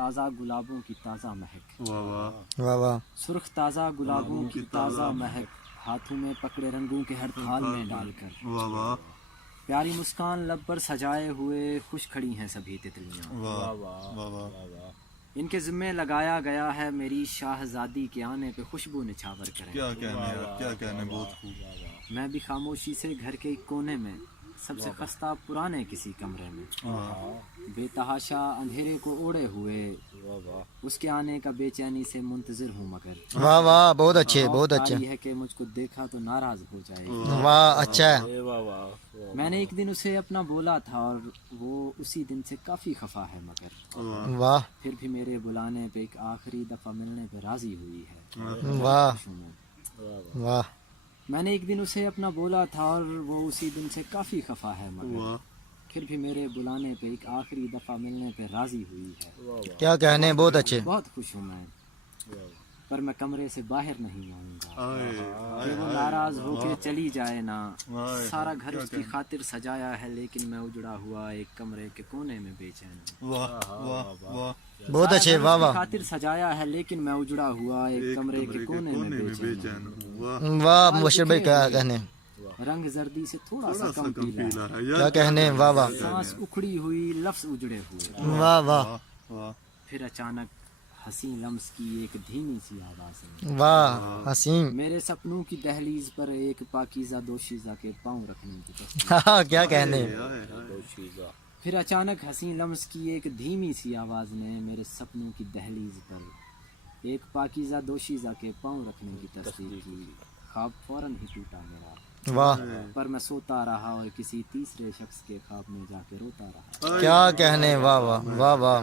تازہ گلابوں کی تازہ مہک، واہ واہ واہ واہ سرخ تازہ گلابوں کی تازہ مہک، ہاتھوں میں پکڑے رنگوں کے ہر تھال میں ڈال کر، واہ واہ پیاری مسکان لب پر سجائے ہوئے خوش کھڑی ہیں سبھی تتلیاں، واہ واہ واہ ان کے ذمے لگایا گیا ہے میری شاہزادی کے آنے پہ خوشبو نچھاور کریں۔ کیا کہنے یار، کیا کہنے، بہت خوب۔ میں بھی خاموشی سے گھر کے ایک کونے میں، سب سے خستہ پرانے کسی کمرے میں، بے تحاشا اندھیرے کو اوڑے ہوئے اس کے آنے کا بے چینی سے منتظر ہوں، مگر واہ واہ بہت اچھے خوف بہت اچھے طاری ہے کہ مجھ کو دیکھا تو ناراض ہو جائے گی۔ واہ اچھا ہے میں نے ایک دن اسے اپنا بولا تھا اور وہ اسی دن سے کافی خفا ہے، مگر واہ پھر بھی میرے بلانے پہ ایک آخری دفعہ ملنے پہ راضی ہوئی ہے۔ واہ خوش ہوں میں۔ واہ میں نے ایک دن اسے اپنا بولا تھا اور وہ اسی دن سے کافی خفا ہے، مگر پھر بھی میرے بلانے پہ ایک آخری دفعہ ملنے پہ راضی ہوئی ہے۔ کیا کہنے بہت اچھے بہت خوش ہوں میں، پر میں کمرے سے باہر نہیں آؤں گا کہ وہ ناراض ہو کے چلی جائے نا۔ سارا گھر اس کی خاطر سجایا ہے لیکن میں اجڑا ہوا ایک کمرے کے کونے میں بے چین ہوں۔ واہ واہ واہ بہت اچھے واہ واہ خاطر سجایا ہے لیکن میں اجڑا ہوا ایک کمرے کے کونے میں بے چین ہوں۔ واہ واہ مبشر بھائی کیا کہنے رنگ زردی سے تھوڑا سا کم پیلا ہے، کیا کہنے واہ واہ سانس اکھڑی ہوئی، لفظ اجڑے ہوئے، واہ واہ واہ پھر اچانک حسین لمس کی ایک دھیمی سی آواز ہے، واہ حسین میرے سپنوں کی دہلیز پر ایک پاکیزہ دوشیزہ کے پاؤں رکھنے کی تصویر۔ ہاں کیا کہنے پھر اچانک حسین لمس کی ایک دھیمی سی آواز نے میرے سپنوں کی دہلیز پر ایک پاکیزہ دوشیزہ کے پاؤں رکھنے کی تصویر کی۔ خواب فوراً ہی ٹوٹا میرا، واہ پر میں سوتا رہا اور کسی تیسرے شخص کے خواب میں جا کے روتا رہا۔ کیا کہنے واہ واہ واہ واہ